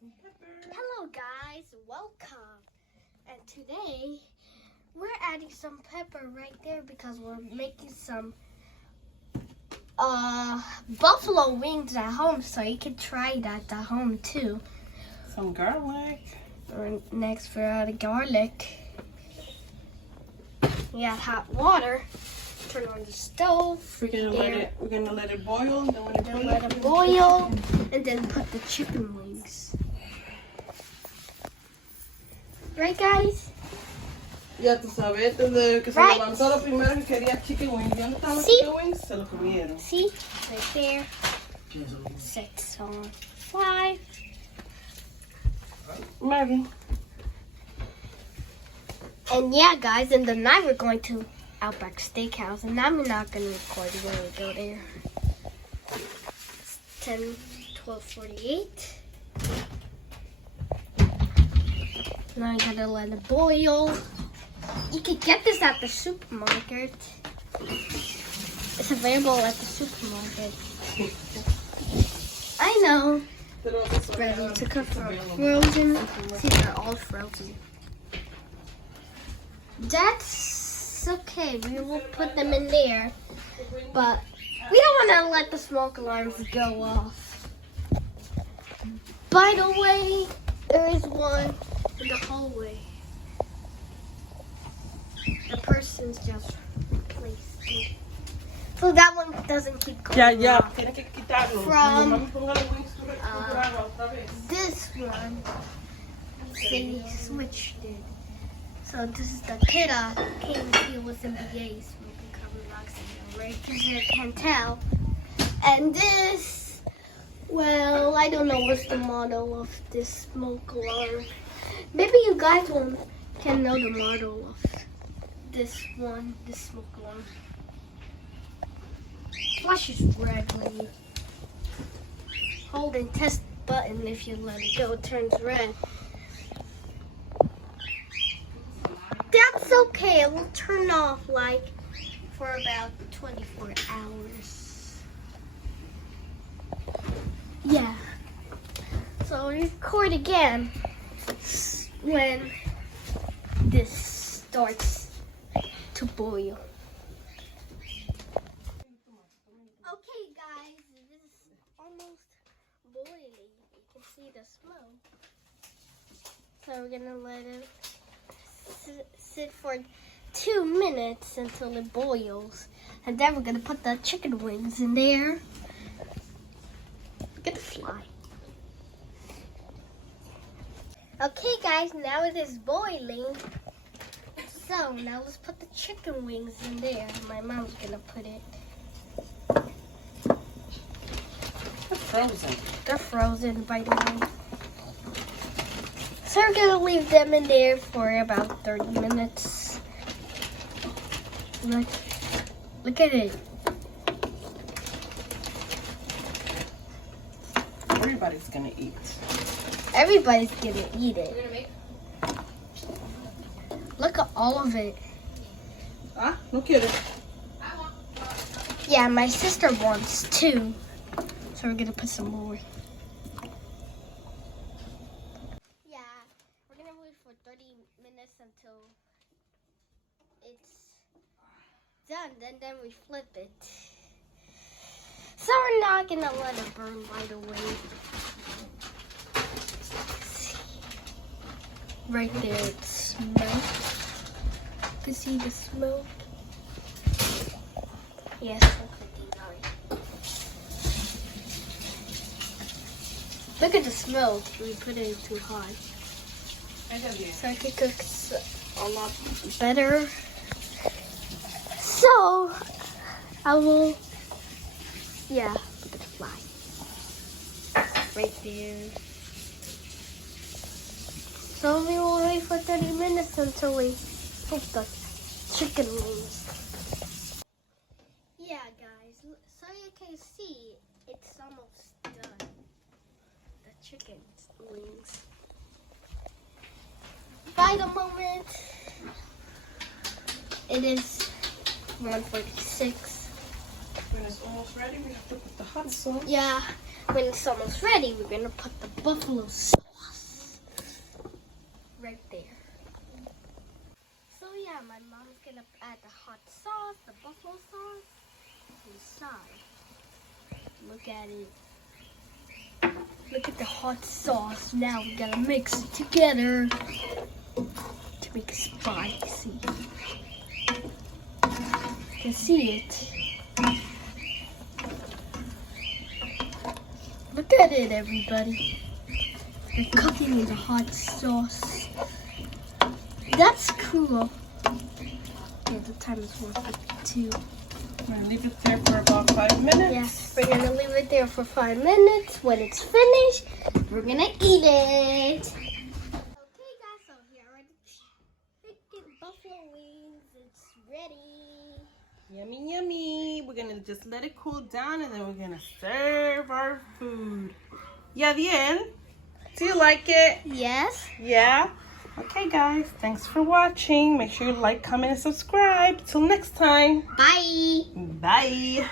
some pepper. Hello guys, welcome. And today we're adding some pepper right there because we're making some buffalo wings at home, so you can try that at home too. Some garlic. Next we're adding garlic. We add hot water. Turn on the stove. We're gonna let it boil. Then let it boil, and then put the chicken wings. Right, guys? Ya tú sabes, desde que se Right. levantó lo primero que quería chicken wings. ¿Dónde están los See? chicken wings? Se lo comieron. See? Right there. 6 on 5. Mary. And yeah, guys, and tonight we're going to Outback Steakhouse, and I'm not going to record when we go there. It's 12:48. Now you gotta let it boil. You can get this at the supermarket. It's available at the supermarket. I know. It's ready to cook for frozen. See, they're all frozen. That's okay. We will put them in there. But we don't want to let the smoke alarms go off. By the way, there is one in the hallway. The person's just replaced it. So that one doesn't keep going Ya. off. Tienes que quitarlo. From, Mami, ponga los wings por agua otra vez. This one, they switched it. So this is the kid came here with MBA smoking carbon monoxide, right? Because you can tell. And this, well, I don't know what's the model of this smoke alarm. Maybe you guys can know the model of this one, this smoke alarm. Flashes red when you hold and test button. If you let it go, it turns red. That's okay. It will turn off like for about 24 hours. Yeah. So record again when this starts to boil. Okay, guys, this is almost boiling. You can see the smoke. So we're gonna let it sit for 2 minutes until it boils, and then we're gonna put the chicken wings in there. Look at the fly. Okay, guys, now it is boiling. So now let's put the chicken wings in there. My mom's gonna put it. They're frozen. They're frozen, by the way. So we're gonna leave them in there for about 30 minutes. Look at it. Everybody's gonna eat. Everybody's gonna eat it. Look at all of it. Ah, no quiero. Yeah, my sister wants 2. So we're gonna put some more. Yeah, we're gonna wait for 30 minutes until it's done. Then we flip it. So we're not gonna let it burn, by the way. Right there, it's smoke. You can see the smoke. Yes, look at the smoke. We put it too hot. So I could cook a lot better. So I will, yeah, look at the fly. Right there. So we will wait for 30 minutes until we put the chicken wings. Yeah, guys, so you can see it's almost done. The chicken wings. By the moment, it is 1:46. When it's almost ready, we have to put the hot sauce. Yeah, when it's almost ready, we're gonna put the buffalo sauce right there. So yeah, my mom's gonna add the hot sauce, the buffalo sauce, inside. Look at it. Look at the hot sauce. Now we gotta mix it together to make it spicy. You can see it. Look at it, everybody. They're cooking in the hot sauce. That's cool. Yeah, the time is 1:52. We're gonna leave it there for about 5 minutes. Yes, we're gonna leave it there for 5 minutes. When it's finished, we're gonna eat it. Okay, guys, so here are the chicken buffalo wings. It's ready. Yummy, yummy. We're gonna just let it cool down and then we're gonna serve our food. Yeah, bien. Do you like it? Yes. Yeah? Okay, guys. Thanks for watching. Make sure you like, comment, and subscribe. Till next time. Bye. Bye.